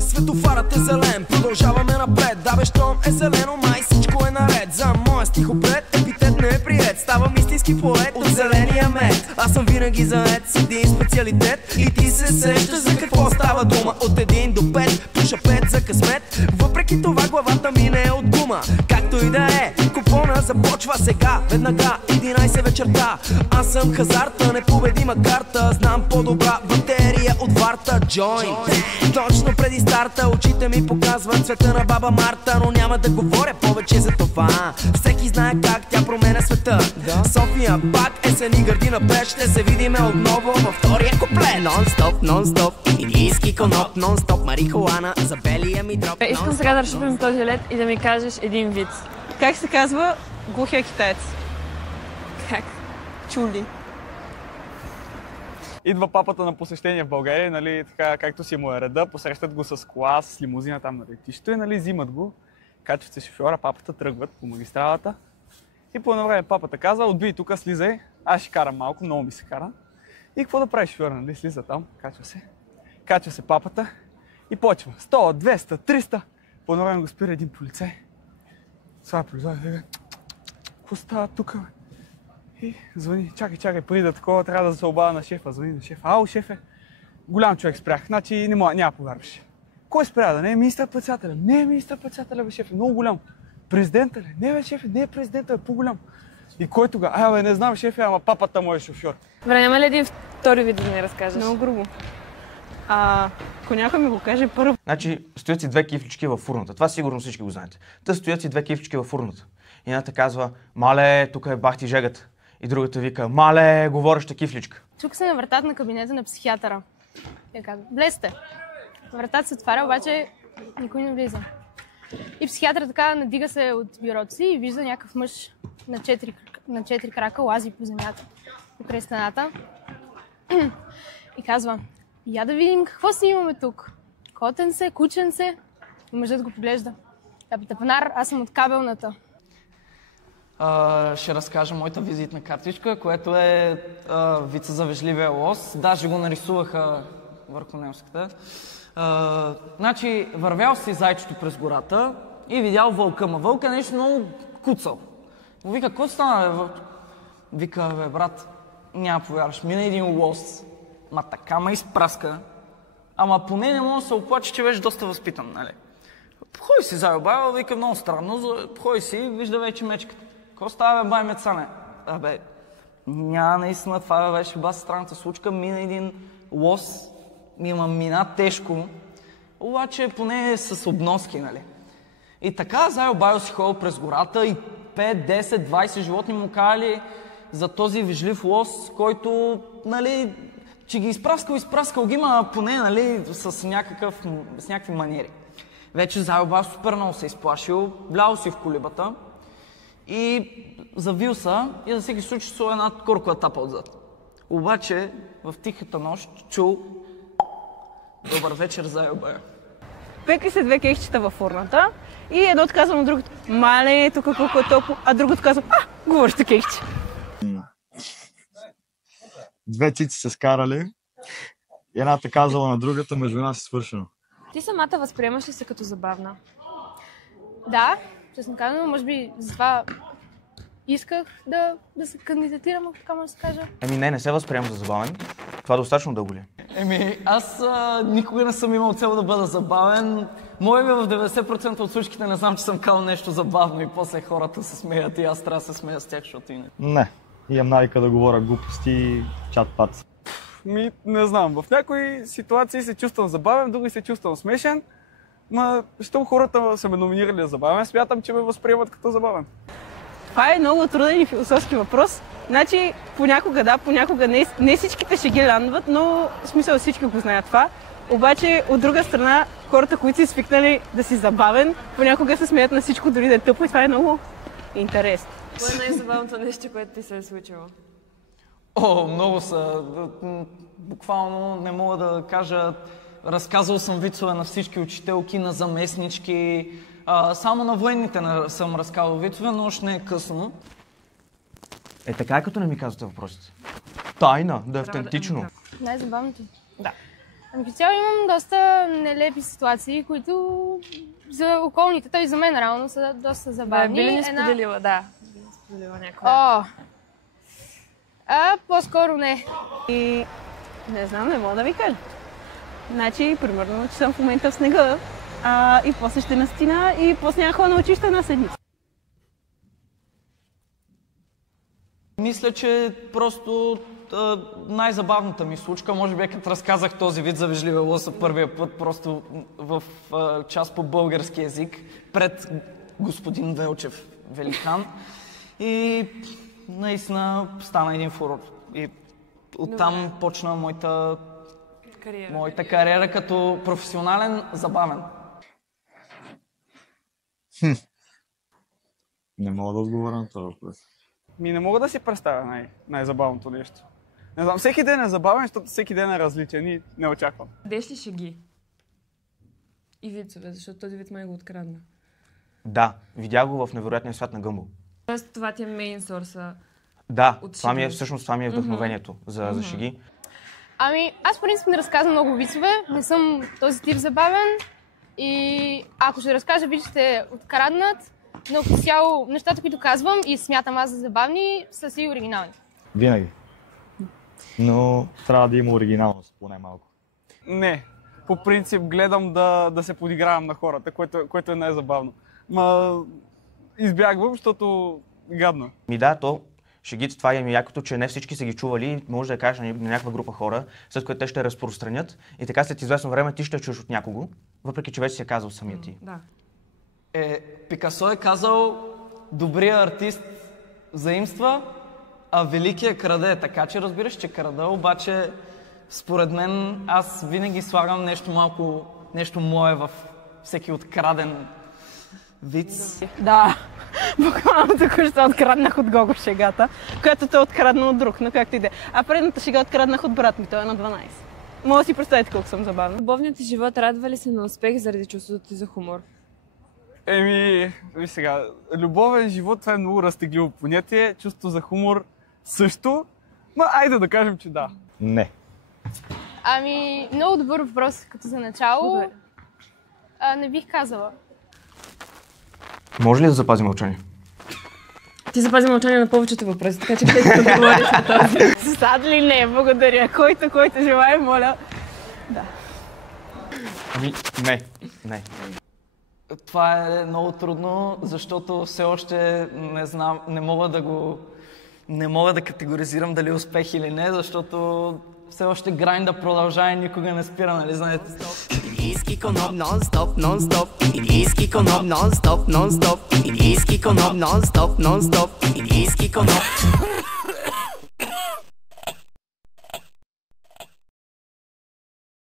Светофарът е зелен, продължаваме напред. Да бе, щом е зелено, май всичко е наред. За моя стихопред епитет не е приет. Ставам истински поет от зеления мед. Аз съм винаги заед с един специалитет. И ти се сещаш за какво става дума. От 1 до 5, пуша 5 за късмет. Въпреки това главата ми не е от гума. Както и да е, купона започва сега. Веднага 11 вечерта. Аз съм хазарта, непобедима карта. Знам по-добра батерия от варта. Джойнт. Точно преди старта очите ми показват цвета на баба Марта. Но няма да говоря повече за това. Всеки знае как тя променя света. София пак есен и гърдина пет. Ще се видиме отново във втория куплет. Нон-стоп, нон-стоп, индийски коноп. Нон-стоп, марихуана, за белия ми дроп. Искам сега да разшипим този лед и да ми кажеш един вид. Как се казва глухия китаец? Как? Чули. Идва папата на посещение в България, нали, така както си му е реда, посрещат го с кола, с лимузина там на летището и нали, взимат го, качват се шофьора, папата тръгват по магистралата и по едно време папата казва, отбий тук, слизай, аз ще карам малко, много ми се кара. И какво да прави шофьора, нали, слиза там, качва се папата и почва 100, 200, 300, по едно време го спира един полицай. Слава полицай, какво става тук, бе? И звъни, чакай, преди да такова, трябва да се обадя на шефа, звъни на шефа. Ало, шефе, голям човек спрях, значи няма повярваш. Кой спря, да не е министър-председателя? Не е министър-председателя, бе, шефе, много голям. Президента ли? Не, бе, шефе, не е президента, е по-голям. И кой тогава? Бе, не знам, шефе, ама папата му е шофьор. Добре, няма ли един втори вид да ни разкажеш? Много грубо. Ако някой ми го каже първо. Значи, стоят си две кифлички във фурната. Това сигурно всички го знаете. Та стоят си две кифлички във фурната. Едната казва, мале, тук е бахти жегата. И другата вика, мале, говореща кифличка. Чук се на вратата на кабинета на психиатъра. Я казва, влезте. Вратата се отваря, обаче никой не влиза. И психиатърът така надига се от бюрото си и вижда някакъв мъж на четири крака, лази по земята, покрай стената. И казва, я да видим какво си имаме тук. Котен се, кучен се. И мъжът го поглежда. Тапанар, аз съм от кабелната. Ще разкажа моята визитна картичка, което е вица за вежливия лос. Даже го нарисуваха върху немската. Значи, вървял си зайчето през гората и видял вълка. Ма вълка нещо много куцал. Му вика, какво стана, бе? Вика, бе, брат, няма повярваш, мина един лос. Ма така ма изпраска. Ама поне не мога да се оплаче, че беше доста възпитан, нали? Ходи си, зайо, баба, вика, много странно, ходи си, вижда вече мечката. Какво става, бе, бай мецане? Абе, няма наистина, това беше бас странната случка, мина един лос, мина тежко, обаче поне с обноски, нали? И така, зайо, байо си ходил през гората и 5, 10, 20 животни му казали за този вижлив лос, който, нали, че ги изпраскал ги, ма поне, нали, с някакви маниери. Вече зайо, байо супер много се изплашил, влял си в колибата и завил са и за всеки случай с една коркова тапа отзад. Обаче в тихата нощ чул добър вечер, зайо, байо. Пекли се две кекчета във фурната и едното казва на другото, мале, тук колко е топло, а другото казва, говореща кекче. Две цици се скарали и едната казала на другата, между нас е свършено. Ти самата възприемаш ли се като забавна? Да, честно казано, може би затова исках да се кандидатирам, ако така може да се каже. Не се възприемам за забавен. Това достатъчно дълго ли? Аз никога не съм имал цел да бъда забавен. Може би в 90% от случките не знам, че съм казал нещо забавно и после хората се смеят и аз трябва да се смея с тях, защото и не. Не. Имам навика да говоря глупости и чат-пат. Не знам, в някои ситуации се чувствам забавен, в други се чувствам смешен. Ма, щом хората са ме номинирали за забавен, смятам, че ме възприемат като забавен. Това е много труден и философски въпрос. Значи, понякога да, понякога не всичките ще ги ландват, но в смисъл всички го знаят това. Обаче, от друга страна, хората, които си свикнали да си забавен, понякога се смеят на всичко, дори да е тъпо и това е много интересно. Кое е най-забавното нещо, което ти се е случило? Много са. Буквално не мога да кажа. Разказвал съм вицове на всички учителки, на заместнички. Само на военните съм разказал вицове, но още не е късно. Така като не ми казвате въпросите. Тайна, да е автентично. Най-забавното? Да. Ами като цяло имам доста нелепи ситуации, които за околните, той и за мен реално са доста забавни. Би ли ни споделила, да. Би ли споделила някоя? По-скоро не. И не знам, не мога да ви кажа. Значи, примерно, че съм в момента в снега, и после ще настина, и после няма хора на училище една седмица. Мисля, че просто най-забавната ми случка, може би като разказах този вид за вежливия лоса първия път, просто в част по български език, пред господин Велчев, великан. И наистина стана един фурор. И оттам почна моята кариера като професионален забавен. Не мога да отговоря на това въпрос. Не мога да си представя най-забавното нещо. Не знам, всеки ден е забавен, защото всеки ден е различен и не очаквам. Деш ли шеги? И вицове, защото този вид май го открадна. Да, видях го в невероятния свят на Гъмбъл. Тоест това ти е мейн сорса. Да, това ми е вдъхновението за шеги. Ами, аз в принцип не разказвам много вицове, не съм този тип забавен и ако ще разкажа, вид ще откраднат, но по цяло нещата, които казвам и смятам аз за забавни, са си оригинални. Винаги. Но трябва да има оригиналност, поне малко. Не, по принцип гледам да се подигравам на хората, което е най-забавно. Избягвам, защото гадно. Шегите, това е якото, че не всички са ги чували, може да я кажеш на някаква група хора, след което те ще разпространят и така след известно време ти ще чуеш от някого, въпреки че вече си е казал самия ти. Да. Пикасо е казал, добрият артист заимства, а великият краде. Така че разбираш, че крада, обаче според мен аз винаги слагам нещо мое в всеки откраден виц. Да, буквално току-що откраднах от Гого шегата, която той открадна от друг, но както и да е. А предната шега откраднах от брат ми, той е на 12. Мога да си представите колко съм забавна. Любовният ти живот радва ли се на успех заради чувството ти за хумор? Ви сега, любовен живот, това е много разтегливо понятие, чувство за хумор също, но айде да кажем, че да. Не. Ами, много добър въпрос като за начало. Не бих казала. Може ли да запази мълчание? Ти запази мълчание на повечето въпроси, така че където да говориш на този. Сад ли не, благодаря. Който желая, моля. Да. Не. Това е много трудно, защото все още не знам, не мога да категоризирам дали успех или не, защото все още грайнда продължава и никога не спира, нали знаете? Индийски коноп нон-стоп, нон-стоп. Индийски коноп нон-стоп, нон-стоп. Индийски коноп нон-стоп, нон-стоп. Индийски коноп.